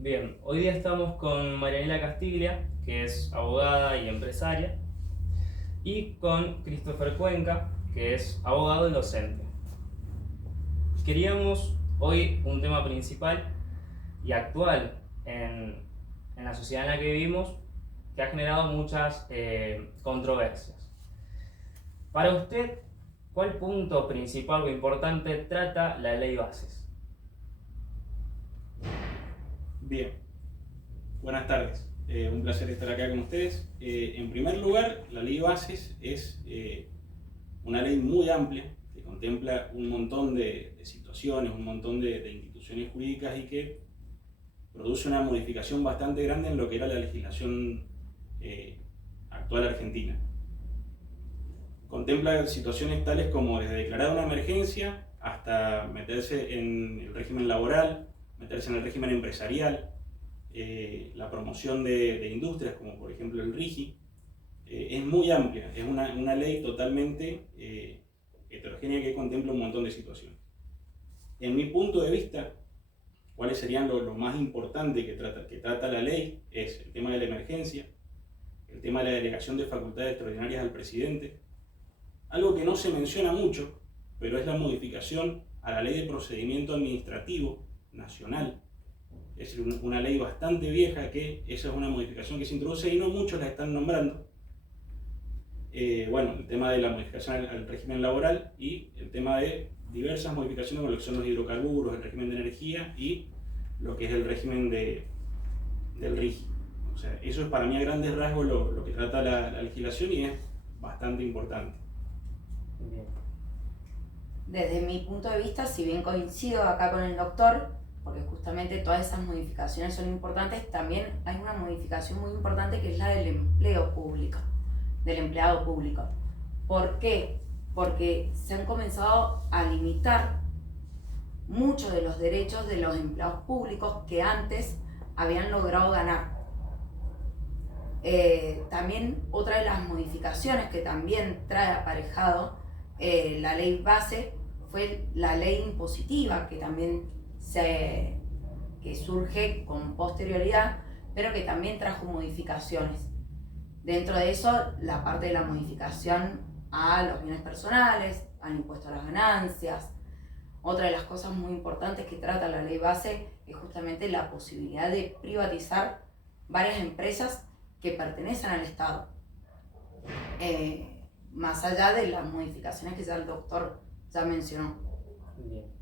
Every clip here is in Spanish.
Bien, hoy día estamos con Marianela Castiglia, que es abogada y empresaria, y con Christopher Cuenca, que es abogado y docente. Queríamos hoy un tema principal y actual en la sociedad en la que vivimos, que ha generado muchas controversias. Para usted, ¿cuál punto principal o importante trata la ley Bases? Bien, buenas tardes. Un placer estar acá con ustedes. En primer lugar, la ley de bases es una ley muy amplia que contempla un montón de situaciones, un montón de instituciones jurídicas y que produce una modificación bastante grande en lo que era la legislación actual argentina. Contempla situaciones tales como desde declarar una emergencia hasta meterse en el régimen laboral, meterse en el régimen empresarial, la promoción de industrias como por ejemplo el RIGI. Es muy amplia, es una ley totalmente heterogénea que contempla un montón de situaciones. En mi punto de vista, cuáles serían lo más importante que trata la ley es el tema de la emergencia, el tema de la delegación de facultades extraordinarias al presidente, algo que no se menciona mucho, pero es la modificación a la ley de procedimiento administrativo nacional. Es decir, una ley bastante vieja que esa es una modificación que se introduce y no muchos la están nombrando. Bueno, el tema de la modificación al régimen laboral y el tema de diversas modificaciones con lo que son los hidrocarburos, el régimen de energía y lo que es el régimen del RIGI. O sea, eso es para mí a grandes rasgos lo que trata la legislación y es bastante importante. Bien. Desde mi punto de vista, si bien coincido acá con el doctor, porque justamente todas esas modificaciones son importantes, también hay una modificación muy importante que es la del empleo público, del empleado público. ¿Por qué? Porque se han comenzado a limitar muchos de los derechos de los empleados públicos que antes habían logrado ganar. También otra de las modificaciones que también trae aparejado la ley base fue la ley impositiva, que también que surge con posterioridad, pero que también trajo modificaciones. Dentro de eso, la parte de la modificación a los bienes personales, al impuesto a las ganancias. Otra de las cosas muy importantes que trata la ley base es justamente la posibilidad de privatizar varias empresas que pertenecen al Estado. Más allá de las modificaciones que ya el doctor ya mencionó. Bien.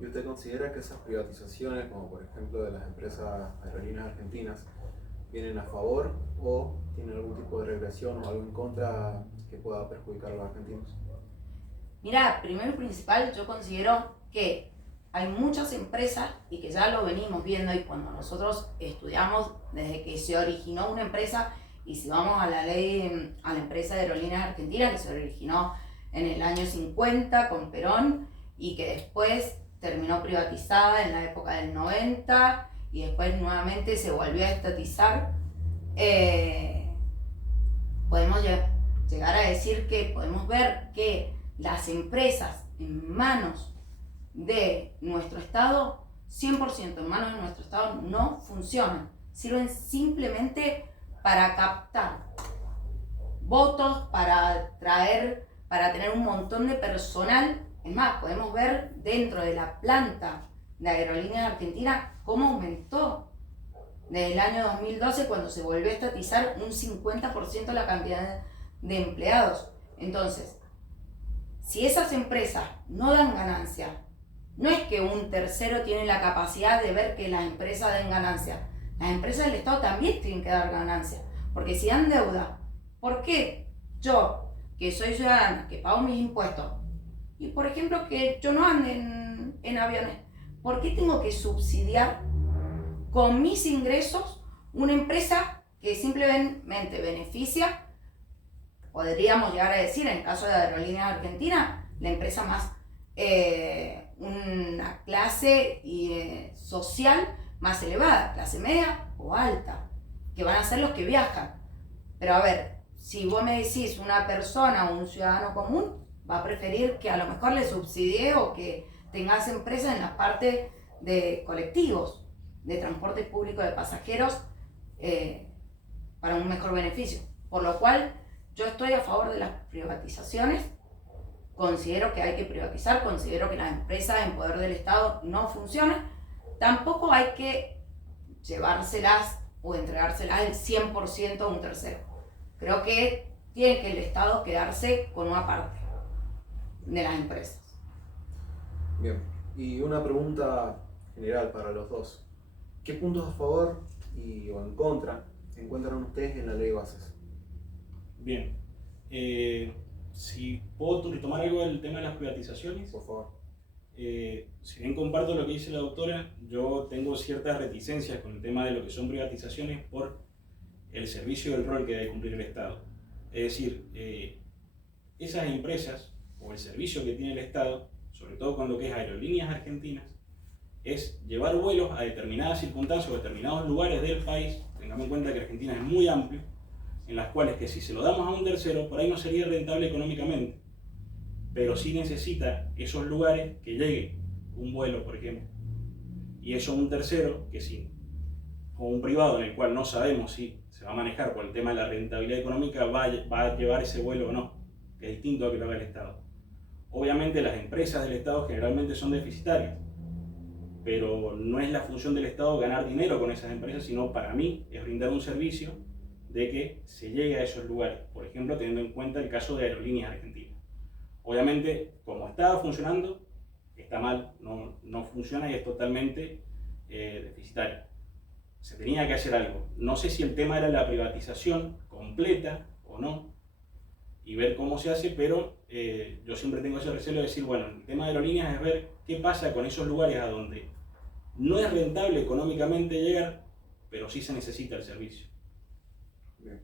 ¿Y usted considera que esas privatizaciones, como por ejemplo de las empresas aerolíneas argentinas, vienen a favor o tienen algún tipo de regresión o algo en contra que pueda perjudicar a los argentinos? Mira, primero y principal, yo considero que hay muchas empresas y que ya lo venimos viendo, y cuando nosotros estudiamos desde que se originó una empresa, y si vamos a la ley, a la empresa de aerolíneas argentinas que se originó en el año 50 con Perón y que después terminó privatizada en la época del 90 y después nuevamente se volvió a estatizar, podemos llegar a decir que podemos ver que las empresas en manos de nuestro Estado, 100% en manos de nuestro Estado, no funcionan. Sirven simplemente para captar votos, para tener un montón de personal. Es más, podemos ver dentro de la planta de Aerolíneas Argentinas cómo aumentó desde el año 2012, cuando se volvió a estatizar, un 50% la cantidad de empleados. Entonces, si esas empresas no dan ganancia, no es que un tercero tiene la capacidad de ver que las empresas den ganancia. Las empresas del Estado también tienen que dar ganancia, porque si dan deuda, ¿por qué yo, que soy ciudadana, que pago mis impuestos, y por ejemplo que yo no ande en aviones, ¿por qué tengo que subsidiar con mis ingresos una empresa que simplemente beneficia, podríamos llegar a decir, en el caso de Aerolíneas Argentinas, la empresa más, una clase social más elevada, clase media o alta, que van a ser los que viajan? Pero a ver, si vos me decís una persona o un ciudadano común, va a preferir que a lo mejor le subsidie o que tengas empresas en la parte de colectivos, de transporte público de pasajeros para un mejor beneficio. Por lo cual, yo estoy a favor de las privatizaciones. Considero que hay que privatizar, considero que las empresas en poder del Estado no funcionan. Tampoco hay que llevárselas o entregárselas el 100% a un tercero. Creo que tiene que el Estado quedarse con una parte de las empresas. Bien, y una pregunta general para los dos. ¿Qué puntos a favor o en contra encuentran ustedes en la ley de bases? Bien, si puedo retomar algo del tema de las privatizaciones. Por favor. Si bien comparto lo que dice la doctora, yo tengo ciertas reticencias con el tema de lo que son privatizaciones por el servicio y el rol que debe cumplir el Estado. Es decir, esas empresas o el servicio que tiene el Estado, sobre todo con lo que es Aerolíneas Argentinas, es llevar vuelos a determinadas circunstancias o determinados lugares del país. Tengamos en cuenta que Argentina es muy amplio, en las cuales que si se lo damos a un tercero, por ahí no sería rentable económicamente, pero sí necesita esos lugares que llegue un vuelo, por ejemplo, y eso un tercero que sí, o un privado en el cual no sabemos si se va a manejar por el tema de la rentabilidad económica, va a llevar ese vuelo o no, que es distinto a que lo haga el Estado. Obviamente las empresas del Estado generalmente son deficitarias, pero no es la función del Estado ganar dinero con esas empresas, sino para mí es brindar un servicio de que se llegue a esos lugares, por ejemplo teniendo en cuenta el caso de Aerolíneas Argentinas. Obviamente, como estaba funcionando, está mal, no funciona y es totalmente deficitario. Se tenía que hacer algo. No sé si el tema era la privatización completa o no, y ver cómo se hace, pero yo siempre tengo ese recelo de decir, bueno, el tema de aerolíneas es ver qué pasa con esos lugares a donde no es rentable económicamente llegar, pero sí se necesita el servicio. Bien.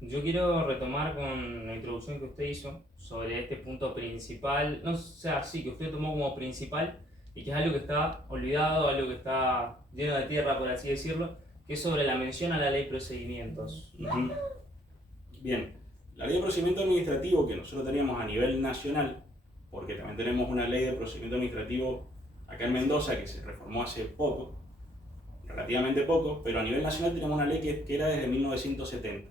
Yo quiero retomar con la introducción que usted hizo sobre este punto principal, no sé, sí, que usted tomó como principal y que es algo que está olvidado, algo que está lleno de tierra, por así decirlo, que es sobre la mención a la ley de procedimientos. Bien, la ley de procedimiento administrativo que nosotros teníamos a nivel nacional, porque también tenemos una ley de procedimiento administrativo acá en Mendoza que se reformó hace poco, relativamente poco, pero a nivel nacional tenemos una ley que era desde 1970.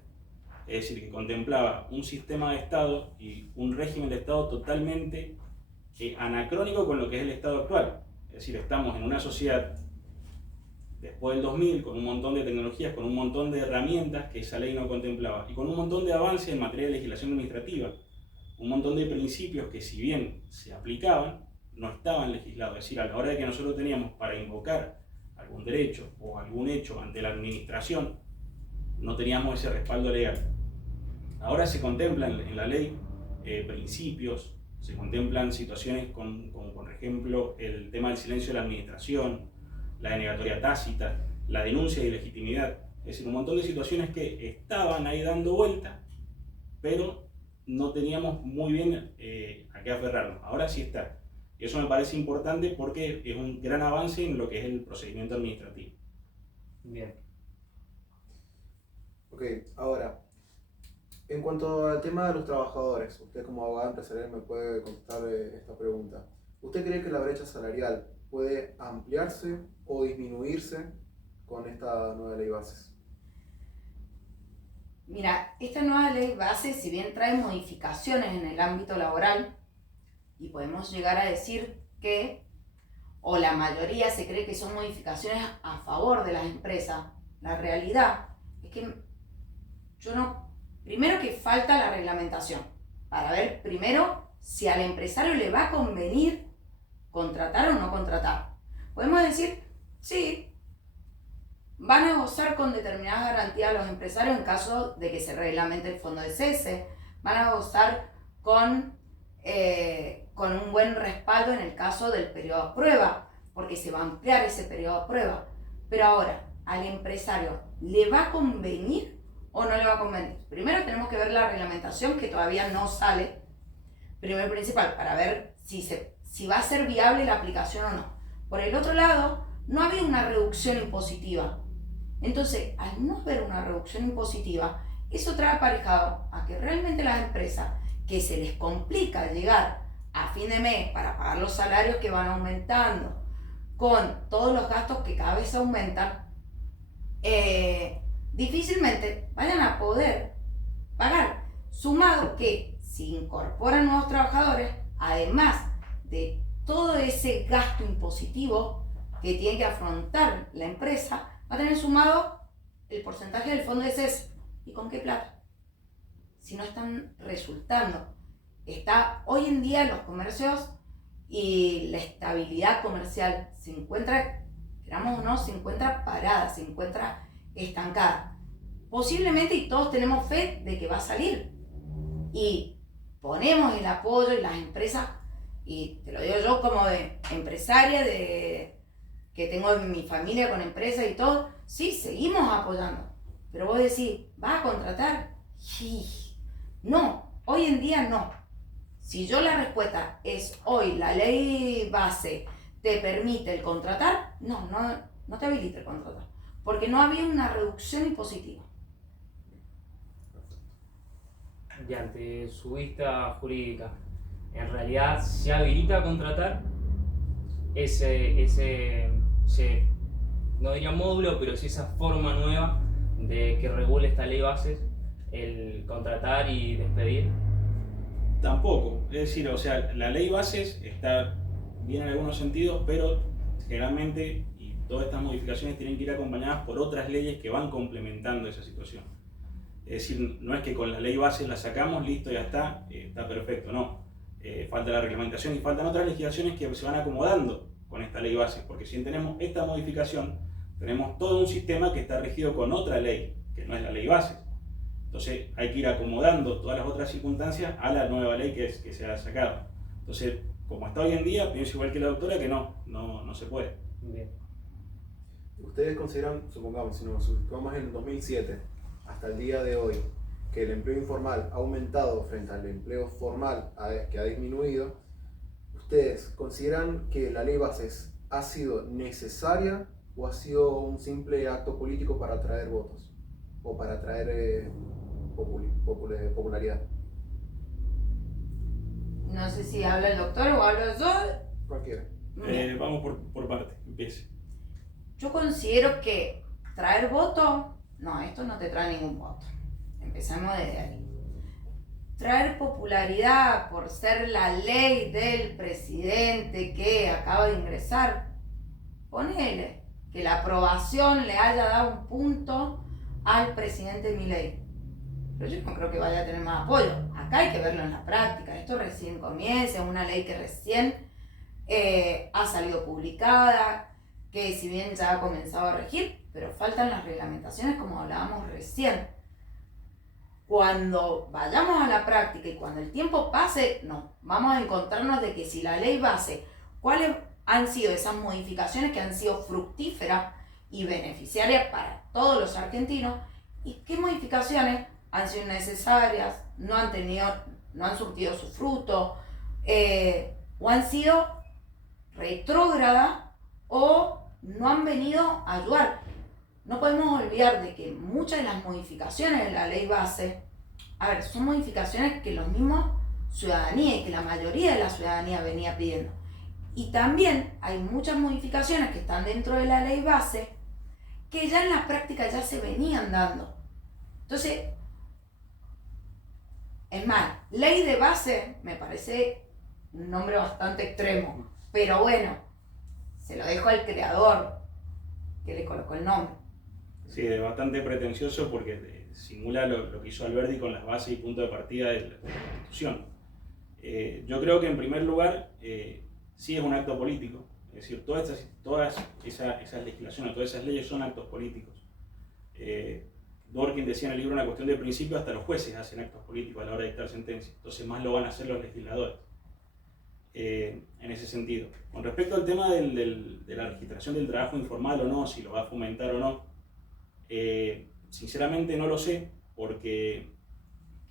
Es decir, que contemplaba un sistema de Estado y un régimen de Estado totalmente anacrónico con lo que es el Estado actual. Es decir, estamos en una sociedad después del 2000 con un montón de tecnologías, con un montón de herramientas que esa ley no contemplaba y con un montón de avances en materia de legislación administrativa, un montón de principios que si bien se aplicaban, no estaban legislados. Es decir, a la hora de que nosotros teníamos para invocar algún derecho o algún hecho ante la administración, no teníamos ese respaldo legal. Ahora se contemplan en la ley principios, se contemplan situaciones como por ejemplo el tema del silencio de la administración, la denegatoria tácita, la denuncia de ilegitimidad. Es decir, un montón de situaciones que estaban ahí dando vuelta, pero no teníamos muy bien a qué aferrarnos. Ahora sí está. Y eso me parece importante porque es un gran avance en lo que es el procedimiento administrativo. Bien. Ok, ahora, en cuanto al tema de los trabajadores, usted como abogado empresarial me puede contestar esta pregunta. ¿Usted cree que la brecha salarial puede ampliarse o disminuirse con esta nueva ley bases? Mira, esta nueva ley base, si bien trae modificaciones en el ámbito laboral, y podemos llegar a decir que, o la mayoría se cree que son modificaciones a favor de las empresas, la realidad es que primero que falta la reglamentación, para ver primero si al empresario le va a convenir contratar o no contratar. Podemos decir, sí, van a gozar con determinadas garantías los empresarios en caso de que se reglamente el fondo de cese, van a gozar con un buen respaldo en el caso del periodo de prueba, porque se va a ampliar ese periodo de prueba. Pero ahora, ¿al empresario le va a convenir o no le va a convenir? Primero tenemos que ver la reglamentación que todavía no sale, primero principal, para ver si va a ser viable la aplicación o no. Por el otro lado, no había una reducción impositiva. Entonces, al no haber una reducción impositiva, eso trae aparejado a que realmente las empresas que se les complica llegar a fin de mes para pagar los salarios que van aumentando, con todos los gastos que cada vez aumentan, difícilmente vayan a poder pagar. Sumado que si incorporan nuevos trabajadores, además de todo ese gasto impositivo que tiene que afrontar la empresa, va a tener sumado el porcentaje del fondo de cese. ¿Y con qué plata? Si no están resultando. Está hoy en día los comercios y la estabilidad comercial se encuentra, queramos o no, se encuentra parada, se encuentra estancada. Posiblemente, y todos tenemos fe de que va a salir. Y ponemos el apoyo y las empresas, y te lo digo yo como de empresaria, que tengo en mi familia con empresas y todo, sí, seguimos apoyando. Pero vos decís, ¿vas a contratar? No, hoy en día no. Si yo la respuesta es hoy, la ley base te permite el contratar, no te habilita el contratar. Porque no había una reducción impositiva. Y ante su vista jurídica, ¿en realidad se habilita a contratar ese no diría módulo, pero sí esa forma nueva de que regule esta ley bases, el contratar y despedir? Tampoco, es decir, o sea, la ley bases está bien en algunos sentidos, pero generalmente, y todas estas modificaciones tienen que ir acompañadas por otras leyes que van complementando esa situación. Es decir, no es que con la ley bases la sacamos, listo, ya está perfecto, no. Falta la reglamentación y faltan otras legislaciones que se van acomodando con esta ley base, porque si tenemos esta modificación, tenemos todo un sistema que está regido con otra ley, que no es la ley base. Entonces hay que ir acomodando todas las otras circunstancias a la nueva ley que se ha sacado. Entonces, como está hoy en día, pienso igual que la doctora que no se puede. Bien. ¿Ustedes consideran, supongamos, si nos situamos en 2007 hasta el día de hoy, que el empleo informal ha aumentado frente al empleo formal que ha disminuido? ¿Ustedes consideran que la ley bases ha sido necesaria o ha sido un simple acto político para atraer votos o para atraer popularidad? No sé si habla el doctor o hablo yo. Cualquiera. Vamos por parte, empiece. Yo considero que traer votos, no, esto no te trae ningún voto. Empezamos desde ahí. Traer popularidad por ser la ley del presidente que acaba de ingresar, ponele que la aprobación le haya dado un punto al presidente Milei. Pero yo no creo que vaya a tener más apoyo. Acá hay que verlo en la práctica. Esto recién comienza, es una ley que recién ha salido publicada, que si bien ya ha comenzado a regir, pero faltan las reglamentaciones como hablábamos recién. Cuando vayamos a la práctica y cuando el tiempo pase, no, vamos a encontrarnos de que si la ley base, ¿cuáles han sido esas modificaciones que han sido fructíferas y beneficiarias para todos los argentinos? ¿Y qué modificaciones han sido necesarias, no han surtido su fruto, o han sido retrógradas o no han venido a ayudar? No podemos olvidar de que muchas de las modificaciones de la ley base, son modificaciones que los mismos ciudadanía y que la mayoría de la ciudadanía venía pidiendo. Y también hay muchas modificaciones que están dentro de la ley base que ya en la práctica ya se venían dando. Entonces, es más, ley de base me parece un nombre bastante extremo, pero bueno, se lo dejo al creador que le colocó el nombre. Sí, es bastante pretencioso porque simula lo que hizo Alberdi con las bases y puntos de partida de la Constitución. Yo creo que en primer lugar sí es un acto político, es decir, todas esas legislaciones, todas esas leyes son actos políticos. Dworkin decía en el libro una cuestión de principio, hasta los jueces hacen actos políticos a la hora de dictar sentencias, entonces más lo van a hacer los legisladores. En ese sentido. Con respecto al tema de la registración del trabajo informal o no, si lo va a fomentar o no, sinceramente no lo sé, porque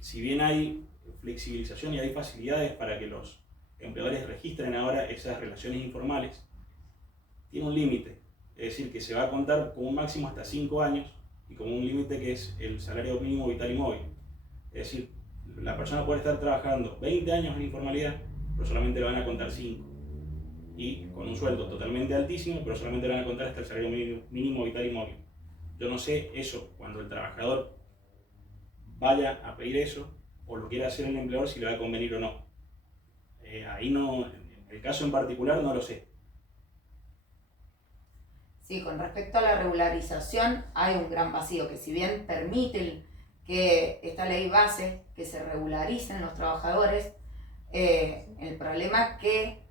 si bien hay flexibilización y hay facilidades para que los empleadores registren ahora esas relaciones informales, tiene un límite, es decir, que se va a contar con un máximo hasta 5 años y con un límite que es el salario mínimo vital y móvil. Es decir, la persona puede estar trabajando 20 años en informalidad, pero solamente le van a contar 5. y con un sueldo totalmente altísimo, pero solamente le van a contar hasta el salario mínimo vital y móvil. Yo no sé eso, cuando el trabajador vaya a pedir eso, o lo quiera hacer el empleador, si le va a convenir o no. Ahí no, en el caso en particular no lo sé. Sí, con respecto a la regularización hay un gran vacío, que si bien permite que esta ley base, que se regularicen los trabajadores, el problema es que,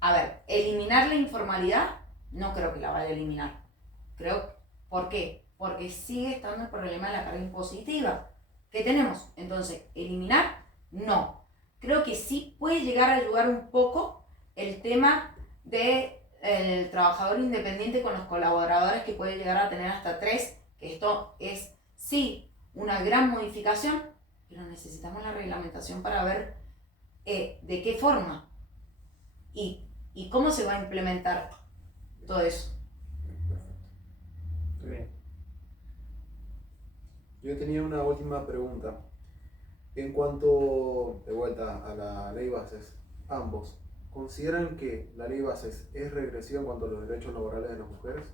a ver, eliminar la informalidad, no creo que la vaya a eliminar. ¿Por qué? Porque sigue estando el problema de la carga impositiva que tenemos. Entonces, eliminar, no. Creo que sí puede llegar a ayudar un poco el tema del trabajador independiente con los colaboradores, que puede llegar a tener hasta 3, que esto es sí una gran modificación, pero necesitamos la reglamentación para ver de qué forma y cómo se va a implementar todo eso. Muy bien. Yo tenía una última pregunta. En cuanto, de vuelta a la ley bases, ambos, ¿consideran que la ley bases es regresiva en cuanto a los derechos laborales de las mujeres?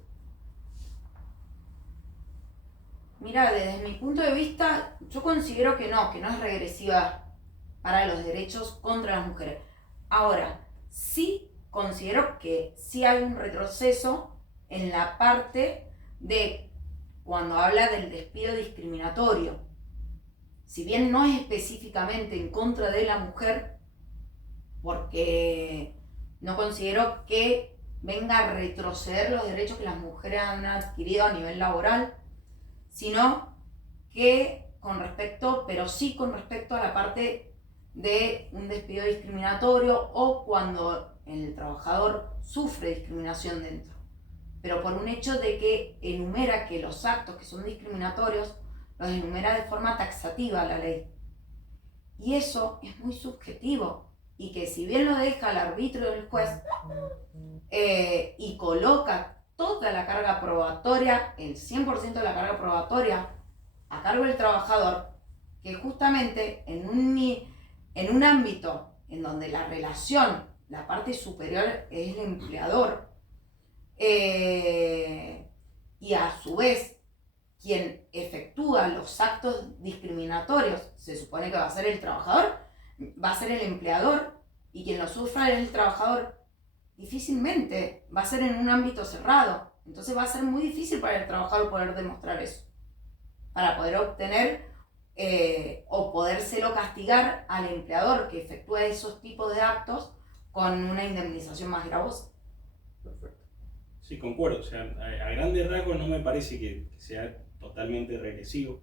Mira, desde mi punto de vista, yo considero que no es regresiva para los derechos contra las mujeres. Ahora, sí considero que sí hay un retroceso en la parte de cuando habla del despido discriminatorio. Si bien no es específicamente en contra de la mujer, porque no considero que venga a retroceder los derechos que las mujeres han adquirido a nivel laboral, sino que pero sí con respecto a la parte de un despido discriminatorio o cuando el trabajador sufre discriminación dentro. Pero por un hecho de que enumera que los actos que son discriminatorios los enumera de forma taxativa la ley. Y eso es muy subjetivo, y que si bien lo deja al arbitrio del juez y coloca toda la carga probatoria, el 100% de la carga probatoria a cargo del trabajador, que justamente en un ámbito en donde la relación, la parte superior es el empleador, y a su vez quien efectúa los actos discriminatorios se supone que va a ser el trabajador, va a ser el empleador, y quien lo sufra es el trabajador, difícilmente va a ser en un ámbito cerrado. Entonces va a ser muy difícil para el trabajador poder demostrar eso, para poder obtener o podérselo castigar al empleador que efectúa esos tipos de actos con una indemnización más gravosa. Perfecto. Sí, concuerdo. O sea, a grandes rasgos no me parece que sea totalmente regresivo.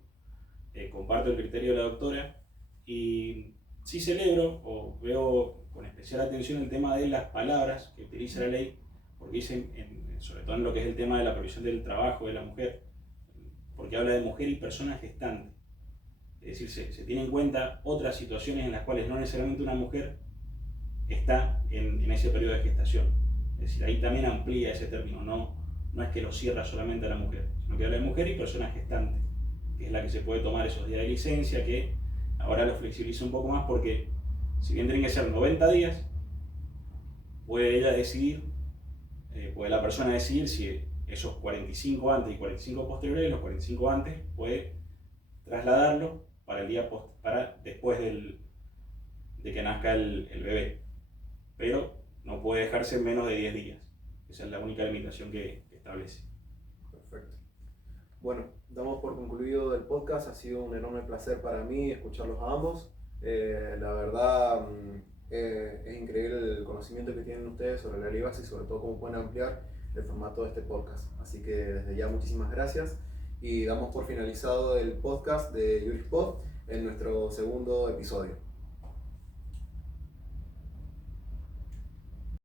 Comparto el criterio de la doctora y sí celebro o veo con especial atención el tema de las palabras que utiliza la ley, porque dice, sobre todo en lo que es el tema de la provisión del trabajo de la mujer, porque habla de mujer y persona gestante. Es decir, se tiene en cuenta otras situaciones en las cuales no necesariamente una mujer está en ese periodo de gestación. Es decir, ahí también amplía ese término, no es que lo cierra solamente a la mujer, sino que habla de mujer y persona gestante, que es la que se puede tomar esos días de licencia, que ahora lo flexibiliza un poco más porque si bien tienen que ser 90 días, puede ella decidir, puede la persona decidir si esos 45 antes y 45 posteriores, los 45 antes puede trasladarlo para el día para después de que nazca el bebé, pero no puede dejarse en menos de 10 días. Esa es la única limitación que establece. Perfecto. Bueno, damos por concluido el podcast. Ha sido un enorme placer para mí escucharlos a ambos. La verdad es increíble el conocimiento que tienen ustedes sobre la ley base y sobre todo cómo pueden ampliar el formato de este podcast. Así que desde ya muchísimas gracias y damos por finalizado el podcast de Jurispod en nuestro segundo episodio.